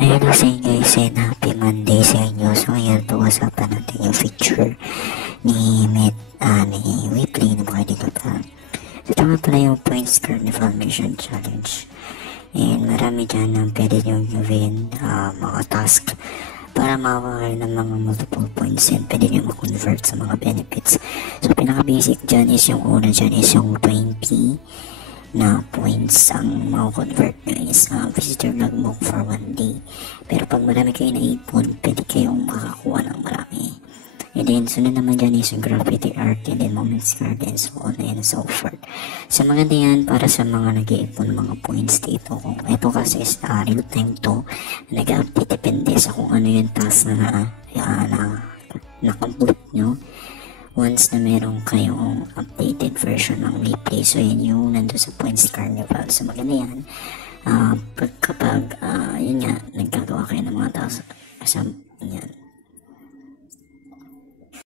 Ayun na sa guys, and happy Monday sa inyo. So ngayon, pag-usapan natin yung feature ni Weebly na mga dito pa. So ito nga pala yung Points Carnival Mission Challenge. And marami dyan ang pwede nyo gawin mga task para makakuha kayo ng mga multiple points and pwede nyo ma-convert sa mga benefits. So pinaka-basic dyan is yung una dyan is yung 20 na points ang mako-convert nyo is visitor logbook for 1 day. Pero pag marami kayo naipon, pwede kayong makakuha ng marami. And then, sunod naman dyan is yung graffiti art and then moments card and so on and so forth. So maganda yan para sa mga nag-iipon mga points dito. Kung ito kasi is real time to, nag-update depende sa kung ano yung task na complete nyo. Once na meron kayong updated version ng Weebly, so yun yung nandun sa Points Carnival. So maganda yan kapag yun nga, nagkagawa kayo ng mga tasks yan.